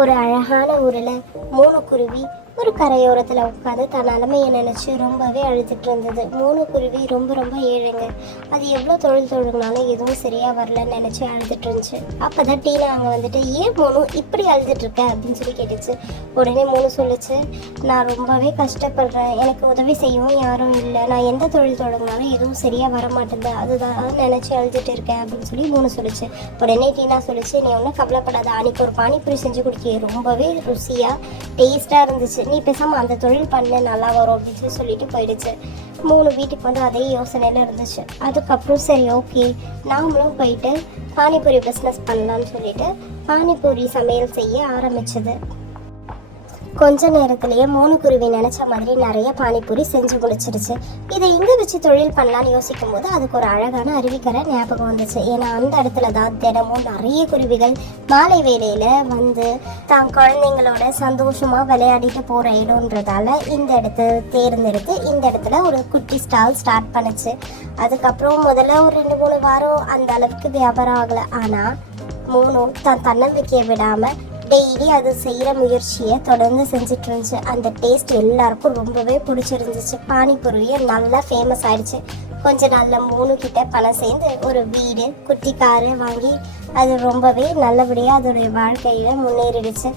ஒரு அழகான ஊரில் 3 குருவி ஒரு கரையோரத்தில் உட்காந்து தன் நிலமையை நினச்சி ரொம்பவே அழுதுட்டு இருந்தது. 3 குருவி ரொம்ப ரொம்ப ஏழைங்க. அது எவ்வளோ தொழில் தொழுகினாலும் எதுவும் சரியாக வரலன்னு நினச்சி அழுதுட்டு இருந்துச்சு. அப்போ தான் டீனா அங்கே வந்துட்டு, ஏன் 3 இப்படி அழுதுட்டு இருக்க அப்படின்னு சொல்லி கேட்டுச்சு. உடனே 3 சொல்லிச்சு, நான் ரொம்பவே கஷ்டப்படுறேன், எனக்கு உதவி செய்யவும் யாரும் இல்லை, நான் எந்த தொழில் தொடங்கினாலும் எதுவும் சரியாக வர மாட்டேங்குது, அதுதான் நினச்சி அழுதுட்டு இருக்கேன் அப்படின்னு சொல்லி 3 சொல்லிச்சு. உடனே டீனா சொல்லிச்சு, நீ ஒன்றும் கவலைப்படாத, அன்றைக்கி ஒரு பானிபூரி செஞ்சு கொடுக்க ரொம்பவே ருசியாக டேஸ்ட்டாக இருந்துச்சு, நீ பேசாமல் அந்த தொழில் பண்ண நல்லா வரும் அப்படின்னு சொல்லிட்டு போயிடுச்சு. 3 வீட்டுக்கு வந்து அதே யோசனையில் இருந்துச்சு. அதுக்கப்புறம் சரி ஓகே நாமளும் போயிட்டு பானிபூரி பிஸ்னஸ் பண்ணலான்னு சொல்லிட்டு பானிபூரி சமையல் செய்ய ஆரம்பிச்சது. கொஞ்ச நேரத்திலேயே 3 குருவி நினச்ச மாதிரி நிறைய பானிபூரி செஞ்சு முடிச்சிருச்சு. இதை எங்கே வச்சு தொழில் பண்ணலான்னு யோசிக்கும் போது அதுக்கு ஒரு அழகான அருவிக்கரை ஞாபகம் வந்துச்சு. ஏன்னா அந்த இடத்துல தான் தினமும் நிறைய குருவிகள் மாலை வேளையில் வந்து தான் குழந்தைங்களோட சந்தோஷமாக விளையாடிட்டு போகிற இடம்ன்றதால இந்த இடத்த தேர்ந்தெடுத்து இந்த இடத்துல ஒரு குட்டி ஸ்டால் ஸ்டார்ட் பண்ணுச்சு. அதுக்கப்புறம் முதல்ல ஒரு 2-3 வாரம் அந்த அளவுக்கு வியாபாரம் ஆகலை. ஆனால் 3 தான் தன்னம்பிக்கையை விடாமல் டெய்லி அது செய்கிற முயற்சியை தொடர்ந்து செஞ்சுட்டு இருந்துச்சு. அந்த டேஸ்ட் எல்லாருக்கும் ரொம்பவே பிடிச்சிருந்துச்சு. பானிபூரியை நல்லா ஃபேமஸ் ஆயிடுச்சு. கொஞ்ச நாளில் 3 கிட்ட பணம் சேர்ந்து ஒரு வீடு குட்டி காரு வாங்கி அது ரொம்பவே நல்லபடியாக அதோடைய வாழ்க்கையில் முன்னேறிடுச்சு.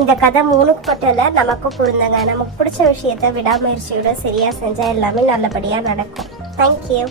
இந்த கதை 3க்கு மட்டும் இல்லை, நமக்கும் பொருந்தங்க. நமக்கு பிடிச்ச விஷயத்த விடாமுயற்சியோட சரியாக செஞ்சால் எல்லாமே நல்லபடியாக நடக்கும். தேங்க்யூ.